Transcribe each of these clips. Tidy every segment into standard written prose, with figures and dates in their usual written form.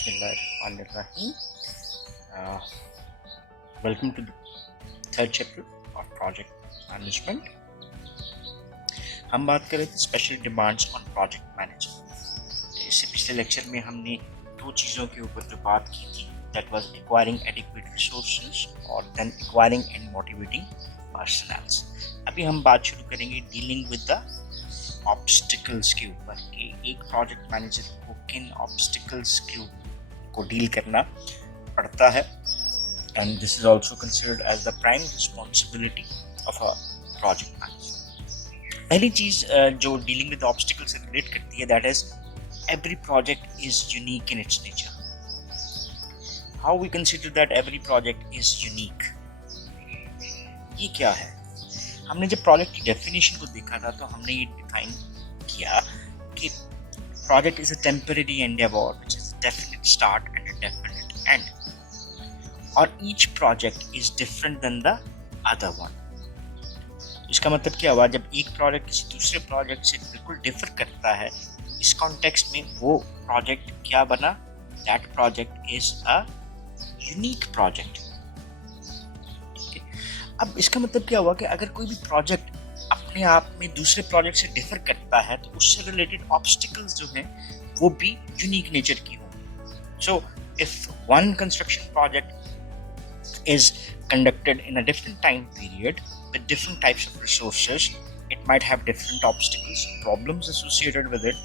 Bismillahirrahmanirrahim. Uh, Welcome to the third chapter of project management. हम बात कर रहे थे special demands on project manager. इससे पिछले लेक्चर में हमने दो चीज़ों के ऊपर जो बात की थी, that was acquiring adequate resources और then acquiring and motivating personnels. अभी हम बात शुरू करेंगे डीलिंग विद द ऑब्स्टिकल्स के ऊपर कि एक प्रोजेक्ट मैनेजर को किन ऑब्स्टिकल्स को डील करना पड़ता है, and this is also considered as the prime responsibility of a project manager. पहली चीज जो डीलिंग विद ऑब्स्टिकल से रिलेट करती है, that is every project is unique in its nature. How we consider that every project is unique, ये क्या है? हमने जब प्रोजेक्ट की डेफिनेशन को देखा था तो हमने ये डिफाइन किया कि project is a temporary endeavour which is a definite start and a definite end, और each project is different than the other one. इसका मतलब क्या हुआ? जब एक प्रोजेक्ट किसी दूसरे प्रोजेक्ट से बिल्कुल डिफर करता है, इस कॉन्टेक्स्ट में वो प्रोजेक्ट क्या बना? That project is a unique project. अब इसका मतलब क्या हुआ कि अगर कोई भी प्रोजेक्ट अपने आप में दूसरे प्रोजेक्ट से डिफर करता है तो उससे रिलेटेड ऑब्स्टिकल्स जो हैं वो भी यूनिक नेचर की होंगी। So if one construction project is conducted in a different time period with different types of resources, it might have different obstacles, problems associated with it।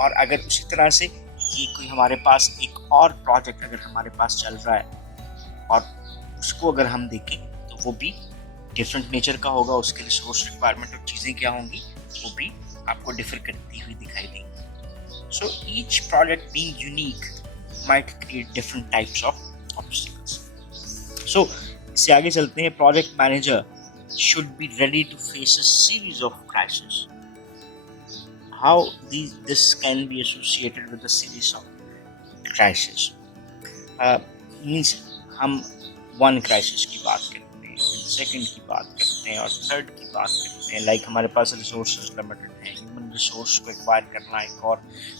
और अगर उसी तरह से ये कोई हमारे पास एक और प्रोजेक्ट अगर हमारे पास चल रहा है और उसको अगर हम देखें तो वो भी डिफरेंट नेचर का होगा, उसके रिसोर्स रिक्वायरमेंट और चीज़ें क्या होंगी वो भी आपको डिफर करती हुई दिखाई देंगी। So each project being unique might create different types of obstacles. So इससे आगे चलते हैं। Project manager should be ready to face a series of crisis. How this can be associated with a series of crisis means हम one crisis की बात करते हैं, second की बात करते हैं और थर्ड की बात करते हैं। लाइक हमारे पास रिसोर्सेज लिमिटेड हैं, ह्यूमन रिसोर्स को एक्वायर करना एक और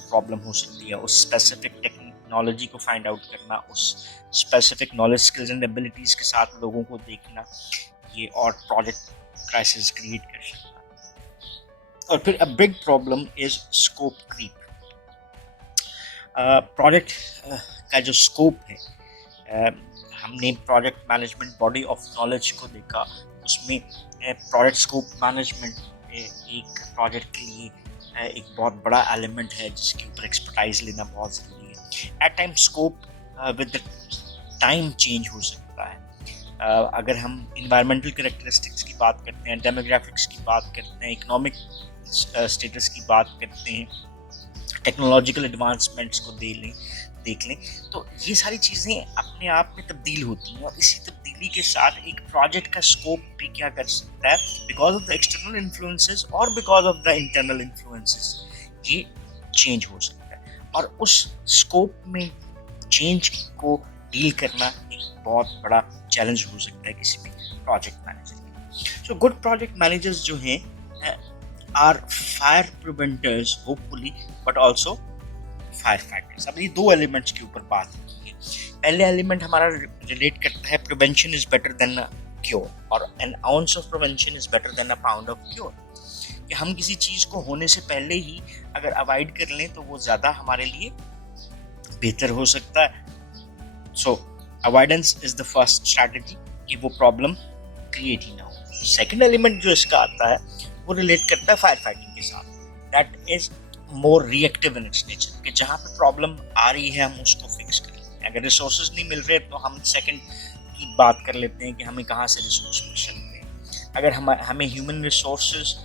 प्रॉब्लम हो सकती है, उस स्पेसिफिक टेक्नोलॉजी को फाइंड आउट करना, उस specific knowledge skills and abilities के साथ लोगों को देखना, ये और प्रोजेक्ट क्राइसिस क्रिएट कर सकता है। और फिर a big problem is scope creep. Project का जो स्कोप है, हमने project management body of knowledge को देखा, उसमें प्रोजेक्ट स्कोप मैनेजमेंट एक प्रोजेक्ट के लिए एक बहुत बड़ा एलिमेंट है जिसके ऊपर एक्सपर्टाइज लेना बहुत ज़रूरी है। At time scope with the time change हो सकता है। अगर हम इन्वायरमेंटल कैरेक्टरिस्टिक्स की बात करते हैं, डेमोग्राफिक्स की बात करते हैं, इकोनॉमिक स्टेटस की बात करते हैं, टेक्नोलॉजिकल एडवांसमेंट्स को देख लें तो ये सारी चीज़ें अपने आप में तब्दील होती हैं, और इसी तब्दीली के साथ एक प्रोजेक्ट का स्कोप भी क्या कर सकता है, because of the external influences और because of the internal influences ये चेंज हो सकता है। और उस स्कोप में चेंज को डील करना एक बहुत बड़ा चैलेंज हो सकता है किसी भी प्रोजेक्ट मैनेजर के। सो गुड प्रोजेक्ट मैनेजर्स जो हैं are fire preventers hopefully, but also fire fighters. अब ये दो एलिमेंट्स के ऊपर बात की है। पहले एलिमेंट हमारा रिलेट करता है prevention is better than cure, और an ounce of prevention is better than a pound of cure. कि हम किसी चीज़ को होने से पहले ही अगर अवॉइड कर लें तो वो ज़्यादा हमारे लिए बेहतर हो सकता है। So avoidance is the first strategy कि वो प्रॉब्लम क्रिएट ही ना हो। सेकेंड एलिमेंट जो इसका आता है वो रिलेट करता है फायर फाइटिंग के साथ, that is more reactive in its nature, कि जहाँ पे प्रॉब्लम आ रही है हम उसको फिक्स कर लेते हैं। अगर रिसोर्सेज नहीं मिल रहे तो हम सेकंड की बात कर लेते हैं कि हमें कहाँ से रिसोर्स मिल सकते हैं। अगर हमें ह्यूमन रिसोर्सेज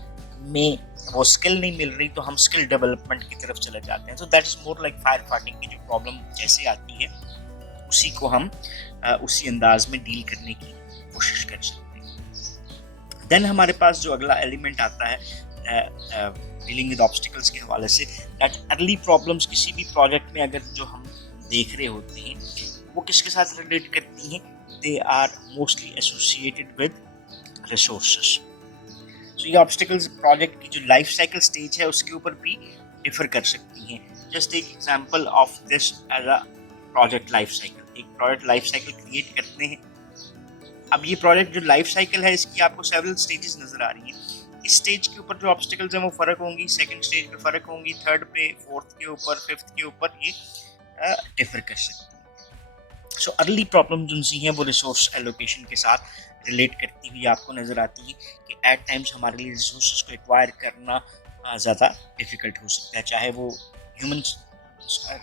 में वो स्किल नहीं मिल रही तो हम स्किल डेवलपमेंट की तरफ चले जाते हैं। तो that is more like fire fighting की जो प्रॉब्लम जैसे आती है उसी को हम उसी अंदाज में डील करने की कोशिश कर सकते हैं। देन हमारे पास जो अगला एलिमेंट आता है डीलिंग विद ऑब्स्टिकल्स के हवाले से, दैट अर्ली प्रॉब्लम्स किसी भी प्रोजेक्ट में अगर जो हम देख रहे होते हैं वो किसके साथ रिलेट करती हैं? They are mostly associated with resources. So ये ऑब्स्टिकल्स प्रोजेक्ट की जो लाइफ साइकिल स्टेज है उसके ऊपर भी डिफर कर सकती हैं। जस्ट एक example of this as a project life cycle, एक प्रोजेक्ट लाइफ साइकिल क्रिएट करते हैं। अब ये प्रोजेक्ट जो लाइफ साइकिल है इसकी आपको सेवरल स्टेजेस नजर आ रही हैं। इस स्टेज के ऊपर जो ऑब्स्टिकल्स हैं वो फर्क होंगी, सेकंड स्टेज पे फर्क होंगी, थर्ड पे, फोर्थ के ऊपर, फिफ्थ के ऊपर ये डिफर कर सकती है। सो अर्ली प्रॉब्लम जो सी हैं वो रिसोर्स एलोकेशन के साथ रिलेट करती हुई आपको नजर आती है कि एट टाइम्स हमारे लिए रिसोर्सेज को एक्वायर करना ज़्यादा डिफिकल्ट हो सकता है, चाहे वो ह्यूमन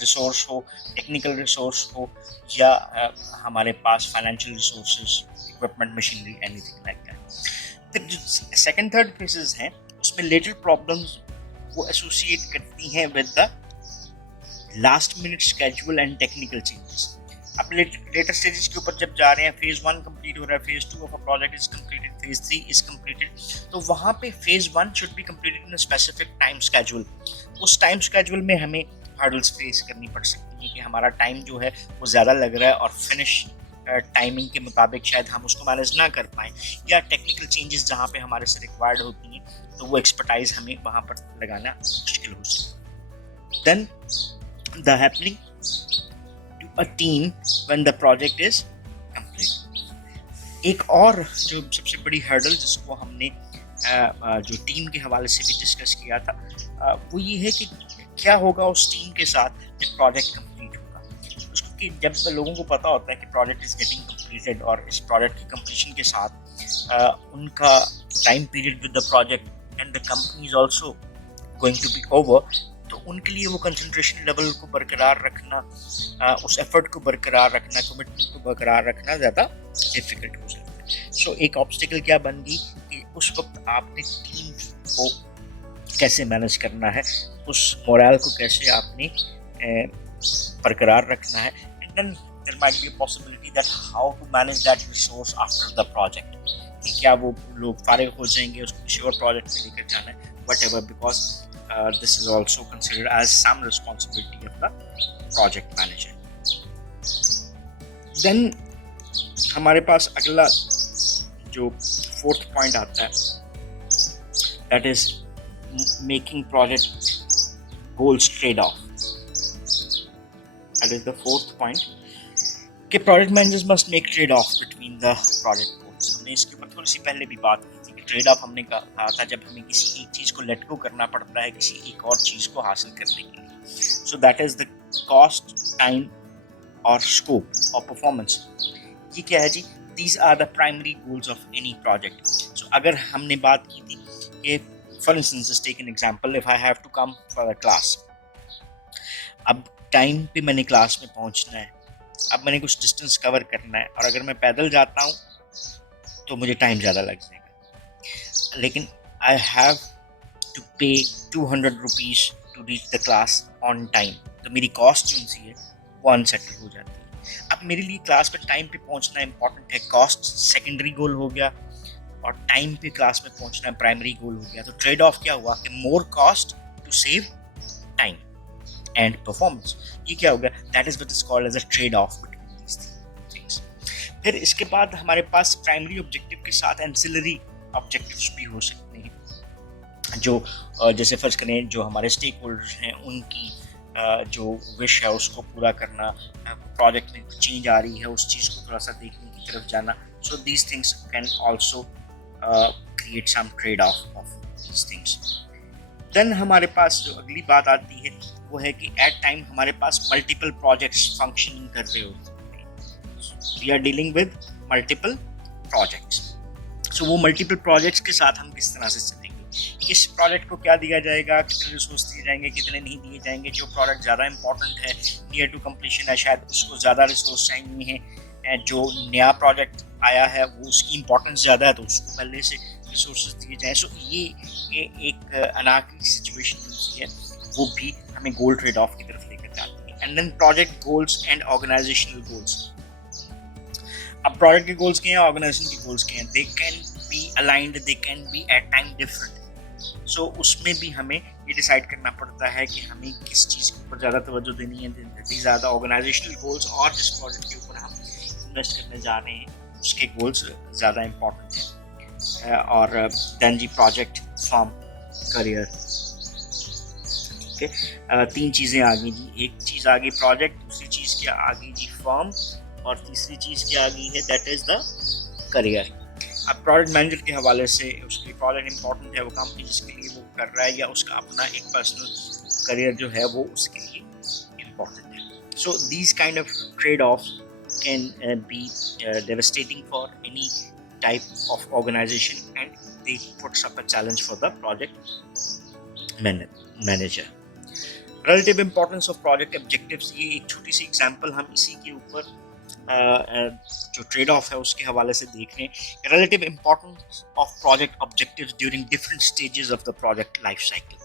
रिसोर्स हो, टेक्निकल रिसोर्स हो, या हमारे पास financial resources, equipment, machinery, anything like that. फिर जो सेकंड थर्ड फेजेस हैं उसमें लेटर प्रॉब्लम्स वो एसोसिएट करती हैं with the last minute schedule and technical changes. अब लेटर स्टेजेस के ऊपर जब जा रहे हैं, फेज 1 कंप्लीट हो रहा है, phase 2 of a project is completed, phase 3 is completed, तो वहाँ पे phase 1 should be completed in a specific time schedule. उस टाइम स्केड्यूल में हमें हर्डल्स फेस करनी पड़ सकती है कि हमारा टाइम जो है वो ज़्यादा लग रहा है और फिनिश टाइमिंग के मुताबिक शायद हम उसको मैनेज ना कर पाएँ, या टेक्निकल चेंजेस जहाँ पे हमारे से रिक्वायर्ड होती हैं तो वो एक्सपर्टाइज हमें वहाँ पर लगाना मुश्किल हो सकता है। Then the happening a team when the project is complete। एक और जो सबसे बड़ी हर्डल जिसको हमने जो टीम के हवाले से भी डिस्कस किया था वो ये है कि क्या होगा उस टीम के साथ जब प्रोजेक्ट कंप्लीट होगा। उसको कि जब लोगों को पता होता है कि प्रोजेक्ट इज गेटिंग कंप्लीटेड और इस प्रोजेक्ट की कंप्लीशन के साथ उनका time period with the project and the company is also going to be over, तो उनके लिए वो कंसंट्रेशन लेवल को बरकरार रखना, उस एफर्ट को बरकरार रखना, कमिटमेंट को बरकरार रखना ज़्यादा डिफिकल्ट हो जाता है। सो एक ऑब्स्टिकल क्या बन गई कि उस वक्त आपने टीम को कैसे मैनेज करना है, उस मोरल को कैसे आपने बरकरार रखना है, and then there might be a possibility that how to manage that resource after the project, कि क्या वो लोग फारिग हो जाएंगे, उसको किसी और प्रोजेक्ट में लेकर जाना है, whatever, because this is also considered as some responsibility of the project manager। Then हमारे पास अगला जो फोर्थ पॉइंट आता है, that is making project goals trade-off। That is the fourth point कि project managers must make trade-off between the project goals। हमने इसके ऊपर थोड़ी सी पहले भी बात की थी कि ट्रेड ऑफ हमने कहा था जब हमें किसी एक चीज़ को लेट गो करना पड़ता है किसी एक और चीज़ को हासिल करने के लिए। So that is the cost, time और स्कोप और परफॉर्मेंस। ये क्या है जी? These are the primary goals of any project. So अगर हमने बात की थी कि for instance just take an example, if I have to come for a class, अब टाइम पे मैंने क्लास में पहुंचना है, अब मैंने कुछ डिस्टेंस कवर करना है, और अगर मैं पैदल जाता हूँ तो मुझे टाइम ज़्यादा लग जाएगा, लेकिन आई have to pay 200 rupees to reach the class on time, तो मेरी कॉस्ट जो सी है वो अनसेटल हो जाती है। अब मेरे लिए क्लास पे टाइम पे पहुंचना इंपॉर्टेंट है, कॉस्ट सेकेंडरी गोल हो गया और टाइम पे क्लास में पहुंचना प्राइमरी गोल हो गया। तो ट्रेड ऑफ क्या हुआ कि more cost to save time and performance. ये क्या हो गया? That is what is called as a trade off between these things. फिर इसके बाद हमारे पास प्राइमरी ऑब्जेक्टिव के साथ एंसिलरी ऑब्जेक्टिव्स भी हो सकते हैं, जो जैसे फर्ज करें जो हमारे स्टेक होल्डर्स हैं उनकी जो विश है उसको पूरा करना, प्रोजेक्ट में चेंज आ रही है उस चीज़ को थोड़ा सा देखने की तरफ जाना। So these things can also create some trade off these things. Then हमारे पास जो अगली बात आती है वो है कि एट टाइम हमारे पास मल्टीपल प्रोजेक्ट्स फंक्शनिंग कर रहे होते हैं। We are dealing with multiple projects. So वो मल्टीपल प्रोजेक्ट्स के साथ हम किस तरह से चलेंगे, किस प्रोजेक्ट को क्या दिया जाएगा, कितने रिसोर्स दिए जाएंगे, कितने नहीं दिए जाएंगे। जो प्रोजेक्ट ज़्यादा इंपॉर्टेंट है, नियर टू कंप्लीशन है, शायद उसको ज़्यादा रिसोर्स चाहिए हैं। जो नया प्रोजेक्ट आया है वो उसकी इंपॉर्टेंस ज़्यादा है तो उसको पहले से रिसोर्स दिए जाएँ। सो ये एक अनार्की सिचुएशन जो है वो भी हमें गोल ट्रेड ऑफ की तरफ लेकर जाती है। And then project goals and organisational goals. अब प्रोजेक्ट के गोल्स के हैं, ऑर्गेनाइजेशन के गोल्स के हैं, they can be aligned, they can be at time different. So उसमें भी हमें ये डिसाइड करना पड़ता है कि हमें किस चीज़ के ऊपर ज़्यादा तवज्जो देनी है। These are the organizational goals, और जिस प्रोजेक्ट के ऊपर हम इन्वेस्ट करने जा रहे हैं उसके गोल्स ज़्यादा इंपॉर्टेंट हैं। और देन जी प्रोजेक्ट फ्रॉम करियर। ओके, तीन चीज़ें आ गई जी। एक चीज़ आ गई प्रोजेक्ट, दूसरी चीज़ क्या आ गई जी फर्म, और तीसरी चीज़ क्या आ गई है दैट इज़ द करियर। अब प्रोजेक्ट मैनेजर के हवाले से उसके लिए प्रोजेक्ट इंपॉर्टेंट है, वो कंपनी जिसके लिए वो कर रहा है या उसका अपना एक पर्सनल करियर जो है वो उसके लिए इम्पॉर्टेंट है। So these kind of trade off can be devastating for any type of organization and they puts up a challenge for the project manager. Relative importance of project objectives, ये एक छोटी सी example हम इसी के ऊपर जो trade off है उसके हवाले से देख रहे हैं। Relative importance of project objectives during different stages of the project life cycle.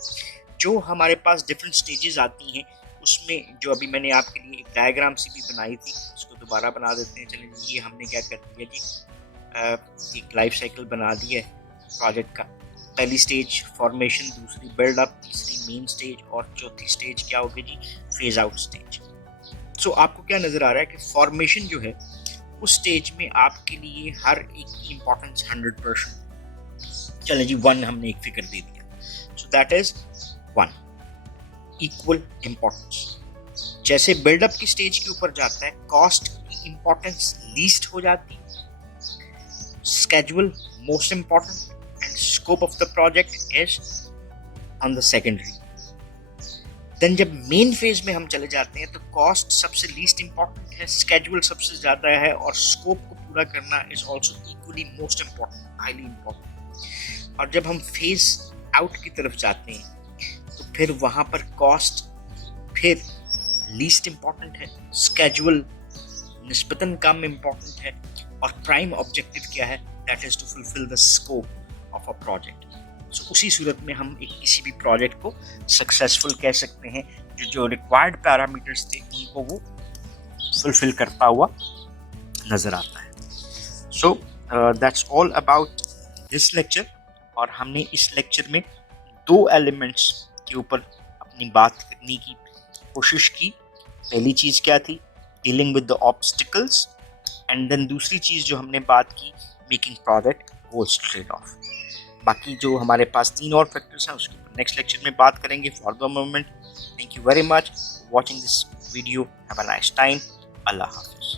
जो हमारे पास डिफरेंट स्टेजेस आती हैं उसमें जो अभी मैंने आपके लिए एक डायग्राम सी भी बनाई थी, उसको दोबारा बना देते हैं। चलें जी, ये हमने क्या कर दिया जी, एक लाइफ साइकिल बना दिया है प्रोजेक्ट का। पहली स्टेज फॉर्मेशन, दूसरी बिल्ड अप, तीसरी मेन स्टेज और चौथी स्टेज क्या होगी जी, फेज आउट स्टेज। सो आपको क्या नज़र आ रहा है कि फॉर्मेशन जो है उस स्टेज में आपके लिए हर एक की इम्पोर्टेंस 100%। चलें जी, 1 हमने एक फिगर दे दिया, so that is 1 equal importance. जैसे बिल्डअप की स्टेज के ऊपर जाता है, कॉस्ट की इम्पोर्टेंस लीस्ट हो जाती है, schedule most important and scope of the project is on the secondary. Then जब मेन फेज में हम चले जाते हैं तो कॉस्ट सबसे लीस्ट इम्पॉर्टेंट है, स्केड्यूल सबसे ज़्यादा है और स्कोप को पूरा करना is also equally most important, highly important. और जब हम फेज आउट की तरफ जाते हैं तो फिर वहाँ पर कॉस्ट फिर लीस्ट इम्पॉर्टेंट है, स्केड्यूल निस्बतन कम इम्पॉर्टेंट है और प्राइम ऑब्जेक्टिव क्या है, that is to fulfil the scope of a project. So उसी सूरत में हम एक किसी भी प्रोजेक्ट को सक्सेसफुल कह सकते हैं जो रिक्वायर्ड पैरामीटर्स थे उनको वो फुलफिल करता हुआ नज़र आता है। So that's all about this lecture. और हमने इस लेक्चर में 2 एलिमेंट्स के ऊपर अपनी बात करने की कोशिश की। पहली चीज़ क्या थी, dealing with the obstacles, and then दूसरी चीज़ जो हमने बात की, making project goals trade off. बाकी जो हमारे पास 3 और फैक्टर्स हैं उसके ऊपर नेक्स्ट लेक्चर में बात करेंगे। For the moment, thank you very much watching this video, have a nice time, अल्लाह हाफिज़।